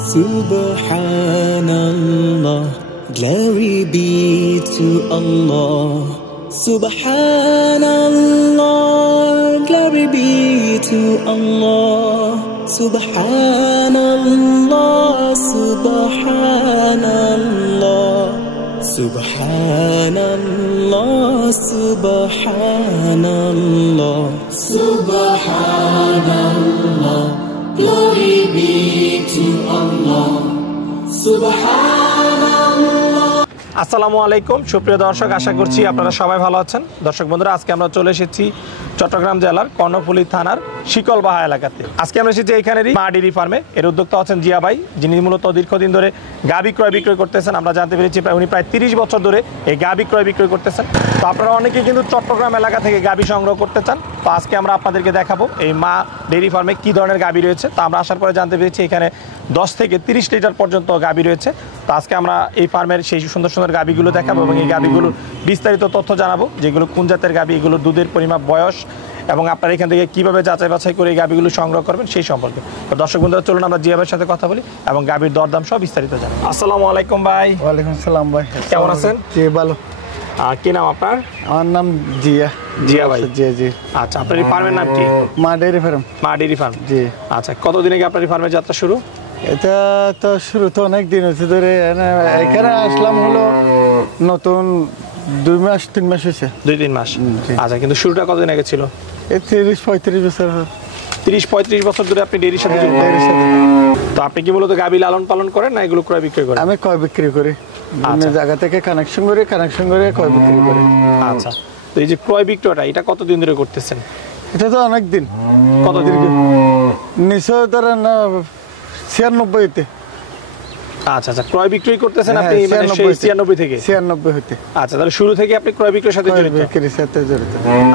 Subhanallah, glory be to Allah. Subhanallah, glory be to Allah. Subhanallah, Subhanallah, Subhanallah, Subhanallah, Subhanallah, glory be to Allah. Subhanallah. আসসালামু আলাইকুম সুপ্রিয় দর্শক, আশা করছি আপনারা সবাই ভালো আছেন। দর্শক বন্ধুরা, আজকে আমরা চলে এসেছি চট্টগ্রাম জেলার কর্ণফুলী থানার শিকলবাহা এলাকাতে। আজকে আমরা এসেছি এইখানেরই মা ডেইরি ফার্মে। এর উদ্যোক্তা হচ্ছেন জিয়া ভাই, যিনি মূলত দীর্ঘদিন ধরে গাভী ক্রয় বিক্রয় করতেছেন। আমরা জানতে পেরেছি উনি প্রায় 30 বছর ধরে এই গাভী ক্রয় বিক্রয় করতেছেন। তো আপনারা অনেকেই কিন্তু চট্টগ্রাম এলাকা থেকে গাভী সংগ্রহ করতে চান। তো আজকে আমরা আপনাদেরকে দেখাবো এই মা ডেইরি ফার্মে কী ধরনের গাভী রয়েছে। তো আমরা আসার পরে জানতে পেরেছি এখানে 10 থেকে 30 লিটার পর্যন্ত গাভী রয়েছে। তো আজকে আমরা এই ফার্মের সেই সুন্দর সুন্দর গাভীগুলো দেখাবো এবং এই গাভীগুলোর বিস্তারিত তথ্য জানাবো, যেগুলো কোন জাতের গাভী, এগুলো দুধের পরিমাপ, বয়স এবং আপনারা এখান থেকে কীভাবে যাচাই বাছাই করে এই গাভীগুলো সংগ্রহ করবেন সেই সম্পর্কে। তো দর্শক বন্ধুরা, চলুন আমরা জিয়া ভাইয়ের সাথে কথা বলি এবং গাভীর দরদাম সব বিস্তারিত জানাবো। আসসালামু আলাইকুম ভাই। ওয়ালাইকুম সালাম ভাই, কেমন আছেন? জি ভালো। কি নাম আপনার? আমার নাম জিয়া। জিয়া ভাই, জি জি। আচ্ছা, আপনার এই ফার্মের নাম কি? মা ডেইরি ফার্ম। মা ডেইরি ফার্ম, জি। আচ্ছা, কতদিন আগে আপনার এই ফার্মের যাত্রা শুরু? এটা তো শুরু তো অনেক দিন হচ্ছে ধরে, এখানে আসলাম হলো নতুন 2 মাস 3 মাস হয়েছে। 2-3 মাস। আচ্ছা, কিন্তু শুরুটা কতদিন আগে ছিল? এই 30-35 বছর। 30-35 বছর ধরে আপনি ডেইরির সাথে যুক্ত। ডেইরির সাথে। তো আপনি কি মূলত গাভী লালন পালন করেন না এগুলো ক্রয় বিক্রয় করেন? আমি ক্রয় বিক্রি করি, বিভিন্ন জায়গা থেকে কানেকশন করে ক্রয় বিক্রি করি। আচ্ছা, তো এই যে ক্রয় বিক্রয়টা, এটা কতদিন ধরে করতেছেন? এটা তো অনেক দিন। কতদিন? নিশ্চয় ধরেন 96-তে। আচ্ছা আচ্ছা, ক্রয় বিক্রয় করতেছেন আপনি মানে সেই 96 থেকে? 96 হতে। আচ্ছা, তাহলে শুরু থেকে আপনি ক্রয় বিক্রয়ের সাথে জড়িত? বিক্রির সাথে জড়িত।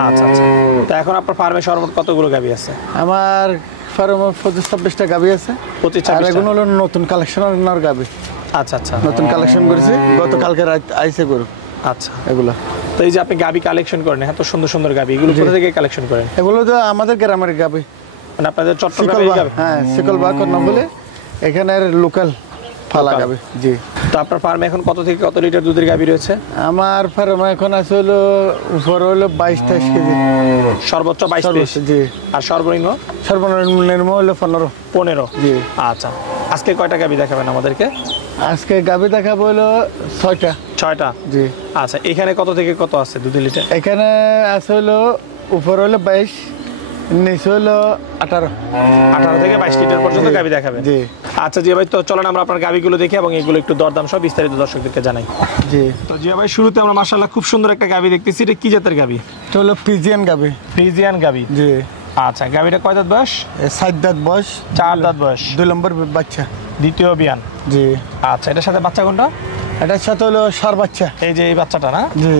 আচ্ছা আচ্ছা। তো এখন আপনার ফার্মে সর্বমোট কতগুলো গাভী আছে? আমার ফার্মে 25-26টা গাভী আছে। 25-26 আর এগুলো হলো নতুন কালেকশনের গাভী। আচ্ছা আচ্ছা, নতুন কালেকশন করেছি, গতকালকে আইসে গরু। আচ্ছা, এগুলো তো এই যে আপনি গাভী কালেকশন করেন, এত সুন্দর সুন্দর গাভী, এগুলো কোথা থেকে কালেকশন করেন? এগুলো তো আমাদের গ্রামের গাভী, মানে আপনাদের চট্টগ্রামের গাভী? হ্যাঁ, শিকলবাহ কর্ণ বলে এখানের লোকাল ফালা গাভী। জি। তো আপনার ফার্মে এখন কত থেকে কত লিটার দুধের গাভী রয়েছে? আমার ফার্মে এখন আছে হলো উপরে হলো 22-23 কেজি। সর্বোচ্চ 22? জি। আর সর্বনিম্ন? সর্বনিম্ন হলো 15। জি। আচ্ছা, আজকে কয়টা গাভী দেখাবেন আমাদেরকে? আজকে গাভী দেখাবো হলো 6টা। 6টা? জি। আচ্ছা, এখানে কত থেকে কত আছে দুধের লিটার? এখানে আছে হলো উপরে হলো 22, নিচে হলো 18 থেকে 22 লিটার পর্যন্ত গাভী দেখাবেন? জি। আচ্ছা জিয়া ভাই, তো চলেন আমরা আপনার গাভীগুলো দেখি এবং এগুলো একটু দরদাম সব বিস্তারিত দর্শকদেরকে জানাই। জি। তো জিয়া ভাই, শুরুতে আমরা মাশাআল্লাহ খুব সুন্দর একটা গাভী দেখতেছি। এটা কি জাতের গাভী? এটা হলো ফ্রিজিয়ান গাভী। ফ্রিজিয়ান গাভী? জি। আচ্ছা, গাভীটা কয় দাঁত বয়স? 7 দাঁত বয়স। 4 দাঁত বয়স। 2 নম্বর বাচ্চা। দ্বিতীয় বিয়ান? জি। আচ্ছা, এটার সাথে বাচ্চা কোনটা? এটার সাথে হলো ষাঁড় বাচ্চা। এই যে এই বাচ্চাটা না? জি।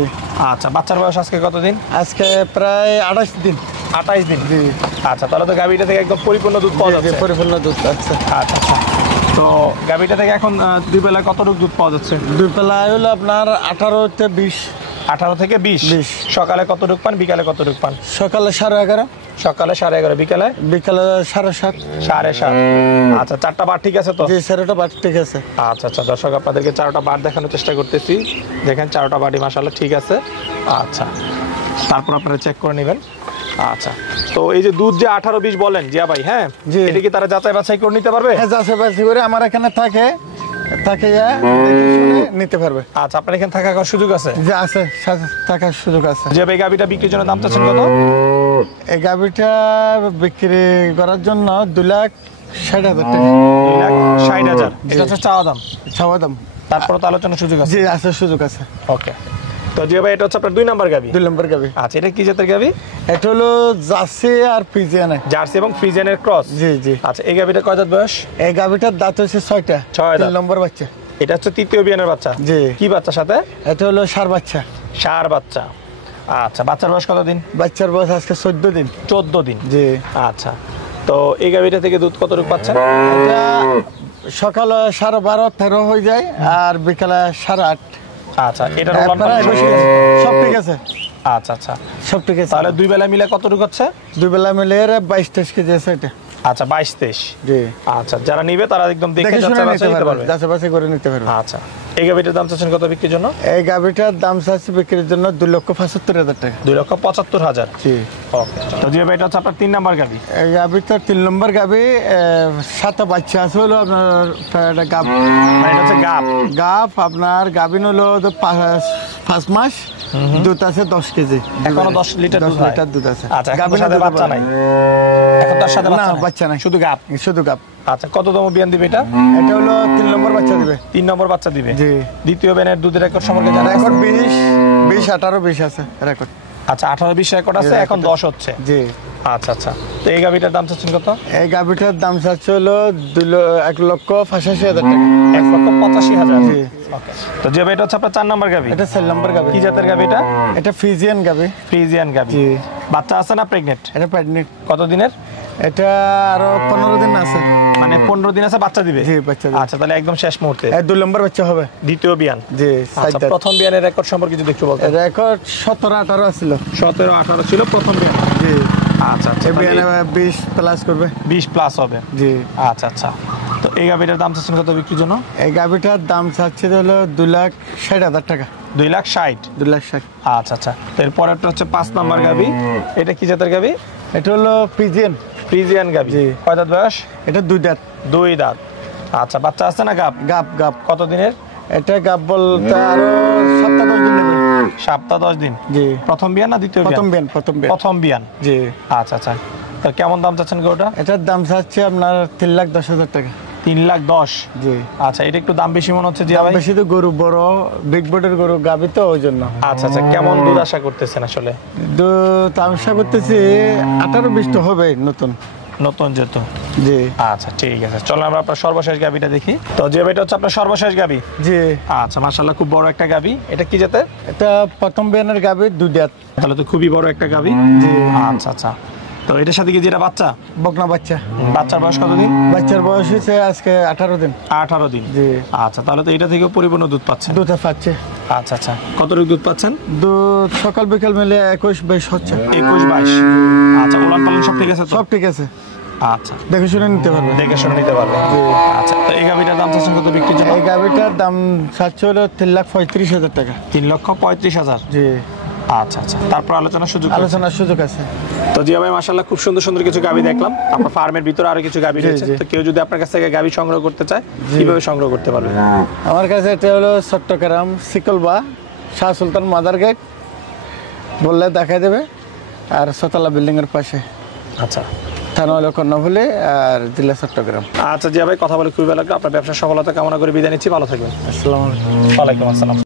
আচ্ছা, বাচ্চার বয়স আজকে কতদিন? আজকে প্রায় 28 দিন। 28 দিন? জি। আচ্ছা, তাহলে তো গাভীটা থেকে একদম পরিপূর্ণ দুধ পাওয়া যাচ্ছে? পরিপূর্ণ দুধ। আচ্ছা আচ্ছা আচ্ছা। তো গাভীটা থেকে এখন 2 বেলায় কতটুকু দুধ পাওয়া যাচ্ছে? 2 বেলায় হলো আপনার 18-20। 18 থেকে 20? সকালে কতটুকু পান, বিকালে কতটুকু পান? সকালে 11:30। সকালে 11:30, বিকালে? বিকালে 7:30। 7:30। আচ্ছা, 4টা বার ঠিক আছে তো? জি, 4টা বার ঠিক আছে। আচ্ছা আচ্ছা, দর্শক আপনাদেরকে 4টা বার দেখানোর চেষ্টা করতেছি। দেখেন 4টা বারই মাশাআল্লাহ ঠিক আছে। আচ্ছা, তারপর আপনারা চেক করে নেবেন। আচ্ছা, তো এই যে দুধ যে 18-20 বলেন জিয়া ভাই, হ্যাঁ, এটা কি তারা যাচাই বাছাই করে নিতে পারবে? হ্যাঁ, যাচাই বাছাই করে আমার এখানে থাকে নিতে পারবে। আচ্ছা, আপনার এখানে থাকার সুযোগ আছে? যে আছে, থাকার সুযোগ আছে। যে ভাই, গাভীটা বিক্রির জন্য দাম চাচ্ছেন কত? এই গাভীটা বিক্রি করার জন্য 2,60,000 টাকা। 2,60,000? এটা হচ্ছে চাওয়া দাম? তারপর তো আলোচনার সুযোগ আছে? জি, আছে, সুযোগ আছে। ওকে। তো জি ভাই, এটা হচ্ছে আপনার 2 নাম্বার গাভী? 2 নম্বর গাভী। আচ্ছা, এটা কি জাতের গাভী? এটা হলো জার্সি আর ফ্রিজিয়ান। জার্সি এবং ফ্রিজিয়ানের ক্রস? জি জি। আচ্ছা, এই গাভীটা কয় দাঁত বয়স? এই গাভীটার দাঁত হচ্ছে 6টা। 6 দাঁত? 3 নম্বর বাচ্চা। এটা হচ্ছে তৃতীয় বিয়ানের বাচ্চা? জি। কি বাচ্চার সাথে? এটা হলো ষাঁড় বাচ্চা। ষাঁড় বাচ্চা। আচ্ছা, বাচ্চার বয়স কতদিন? বাচ্চার বয়স আজকে 14 দিন। 14 দিন? জি। আচ্ছা, তো এই গাভীটা থেকে দুধ কতটুকু পাচ্ছেন? এটা সকালে 12:30-13 হয়ে যায় আর বিকালে 8:30। আচ্ছা, এটা সব ঠিক আছে? আচ্ছা আচ্ছা, সব ঠিক আছে। তাহলে 2 বেলা মিলে কতটুকু হচ্ছে? 2 বেলা মিলে 22-23 কেজি আছে। এটা আচ্ছা 22-23। জি আচ্ছা যারা নিবে তারা একদম দেখে দেখে শুনে যাচাই নিতে নিতে পারবে, পারবে। যাচাই করে নিতে পারবে। আচ্ছা এই গাভিটার দাম চাচ্ছেন কত বিক্রির জন্য? এই গাভিটার দাম চাচ্ছি বিক্রির জন্য 2,75,000 টাকা। 2,75,000। জি ওকে তো জি ভাই এটা হচ্ছে আপনার 3 নাম্বার গাভি। এই গাভিটার 3 নম্বর গাভি, 7টা বাচ্চা আছে হলো আপনার। এটা গাভ, মানে এটা হচ্ছে গাব। গাভ আপনার গাভিন হলো 5 মাস, দুধ আছে 10 কেজি, এখনো 10 লিটার 10 দুধ হয়। লিটার দুধ আছে। আচ্ছা এখন গাভিনের সাথে দুধ বাচ্চা নাই? এখন তার সাথে না, বাচ্চা নাই? বাচ্চা নাই, শুধু গাব। শুধু গাভ। আচ্ছা কততম বিয়ান দিবে এটা? এটা হলো 3 নম্বর বাচ্চা দিবে। 3 নম্বর বাচ্চা দিবে। জি দ্বিতীয় বিয়ানের দুধের রেকর্ড সম্পর্কে জানা আছে? রেকর্ড 20, 18, 20 আছে রেকর্ড। আচ্ছা 18-20 রেকর্ড আছে, এখন 10 হচ্ছে। জি আচ্ছা আচ্ছা তো এই গাভিটার দাম চাচ্ছেন কত? এই গাভিটার দাম চাচ্ছে হলো 1,85,000 টাকা। 1,85,000। জি ওকে তো যে ভাই এটা হচ্ছে আপনার 4 নাম্বার গাভি। এটা 4 নম্বর গাভি। কি জাতের গাভি এটা? এটা ফ্রিজিয়ান গাভি। ফ্রিজিয়ান গাভি। জি বাচ্চা আছে না প্রেগনেন্ট? এটা প্রেগনেন্ট। কত দিনের? এটা আরো 15 দিন আছে। মানে 15 দিন আছে বাচ্চা দিবে? জি বাচ্চা দিবে। আচ্ছা তাহলে একদম শেষ মুহূর্তে। এই 2 নম্বর বাচ্চা হবে। দ্বিতীয় বিয়ান। জি আচ্ছা প্রথম বিয়ানের রেকর্ড সম্পর্কে যদি একটু বলতেন। রেকর্ড 17-18 ছিল। 17-18 ছিল প্রথম বিয়ান। জি আচ্ছা আচ্ছা এই বিয়ানে 20 প্লাস করবে। 20 প্লাস হবে। জি আচ্ছা আচ্ছা তো এই গাভিটার দাম চাচ্ছেন কত বিক্রির জন্য? এই গাভিটার দাম চাচ্ছে হলো 2,60,000 টাকা। 2,60,000। 2,60,000। আচ্ছা আচ্ছা এরপরেরটা হচ্ছে 5 নাম্বার গাভি। এটা কি জাতের গাভি? এটা হলো ফ্রিজিয়ান। ফ্রিজিয়ান গাভি। জি। কয় দাঁত বয়স? এটা 2 দাঁত। 2 দাঁত। আচ্ছা বাচ্চা আছে না গাব? গাব গাব। কত দিনের? এটা গাব বলতে আরো 7-10 দিন নেবে। সপ্তাহ 10 দিন। জি প্রথম বিয়ান না দ্বিতীয় বিয়ান? প্রথম বিয়ান, প্রথম বিয়ান। প্রথম বিয়ান। জি আচ্ছা আচ্ছা তো কেমন দাম চাচ্ছেন গোটা? এটার দাম চাচ্ছে আপনার 3,10,000 টাকা। 3,10,000। জি আচ্ছা এটা একটু দাম বেশি মনে হচ্ছে জি ভাই? বেশি তো গরু বড়, বিগ বডির গরু গাবি তো ওই জন্য। আচ্ছা আচ্ছা কেমন দুধ আশা করতেছেন আসলে? দুধ আশা করতেছি 18-20 তো হবে নতুন। নতুন যেহেতু। জি আচ্ছা ঠিক আছে চলো আমরা আপনার সর্বশেষ গাবিটা দেখি। তো যে এটা হচ্ছে আপনার সর্বশেষ গাবি। জি আচ্ছা মাশাআল্লাহ খুব বড় একটা গাবি। এটা কি জাতের? এটা প্রথম বিয়ানের গাবি 2 দাঁত। তাহলে তো খুবই বড় একটা গাবি। জি আচ্ছা আচ্ছা তো এটার সাথে কি যেটা বাচ্চা? বকনা বাচ্চা। বাচ্চার বয়স কতদিন? বাচ্চার বয়স হচ্ছে আজকে 18 দিন। 18 দিন। জি আচ্ছা তাহলে তো এটা থেকেও পরিপূর্ণ দুধ পাচ্ছেন। দুধ পাচ্ছে। আচ্ছা আচ্ছা কতটুকু দুধ পাচ্ছেন? দুধ সকাল বিকাল মিলে 21-22 হচ্ছে। 21-22। আচ্ছা উলান পালন সব ঠিক আছে তো? সব ঠিক আছে, আচ্ছা দেখে শুনে নিতে পারবে। দেখে শুনে নিতে পারবে। আচ্ছা তো এই গাভিটার দাম চাচ্ছেন কত বিক্রির জন্য? এই গাভিটার দাম চাচ্ছে হলো 3,35,000 টাকা। 3,35,000। জি আচ্ছা আচ্ছা তারপর আলোচনার সুযোগ আছে। আলোচনার সুযোগ আছে। তো জিয়া ভাই মাশাআল্লাহ খুব সুন্দর সুন্দর কিছু গাভি দেখলাম। আপনার ফার্মের ভিতরে আরো কিছু গাভি জি, রয়েছে। জি। তো কেউ যদি আপনার কাছ থেকে গাভি সংগ্রহ করতে চায় কিভাবে সংগ্রহ করতে পারবে? আমার কাছে এটা হলো চট্টগ্রাম সিকলবা শাহ সুলতান মাদার গেট বললে দেখা দেবে, আর 6তলা বিল্ডিং এর পাশে। আচ্ছা থানা হলো কর্ণফুলি আর জেলা চট্টগ্রাম। আচ্ছা জিয়া ভাই কথা বলে খুবই ভালো লাগলো। আপনার ব্যবসার সফলতা কামনা করে বিদায় নিচ্ছি। ভালো থাকবেন। আসসালামু আলাইকুম। ওয়ালাইকুম আসসালাম।